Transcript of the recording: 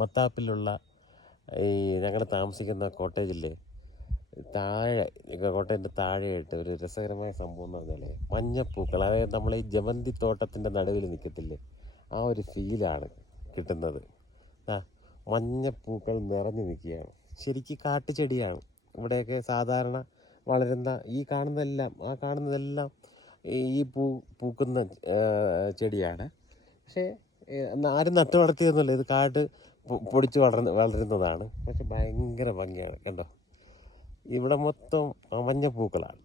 മത്താപ്പിലുള്ള ഈ ഞങ്ങൾ താമസിക്കുന്ന കോട്ടേജില്ലേ, താഴെ കോട്ടേജിൻ്റെ താഴെയായിട്ട് ഒരു രസകരമായ സംഭവം എന്ന് പറഞ്ഞാൽ മഞ്ഞപ്പൂക്കൾ, അതായത് നമ്മൾ ഈ ജമന്തി തോട്ടത്തിൻ്റെ നടുവിൽ നിൽക്കത്തില്ലേ, ആ ഒരു ഫീലാണ് കിട്ടുന്നത്. ആ മഞ്ഞപ്പൂക്കൾ നിറഞ്ഞു നിൽക്കുകയാണ്. ശരിക്കും കാട്ടുചെടിയാണ് ഇവിടെയൊക്കെ സാധാരണ വളരുന്ന. ആ കാണുന്നതെല്ലാം ഈ പൂക്കുന്ന ചെടിയാണ്. പക്ഷേ ആരും നട്ടു വളർത്തിയൊന്നുമില്ല, ഇത് കാട് പൊടിച്ച് വളരുന്നതാണ്. പക്ഷെ ഭയങ്കര ഭംഗിയാണ്. കണ്ടോ, ഇവിടെ മൊത്തം മഞ്ഞപ്പൂക്കളാണ്.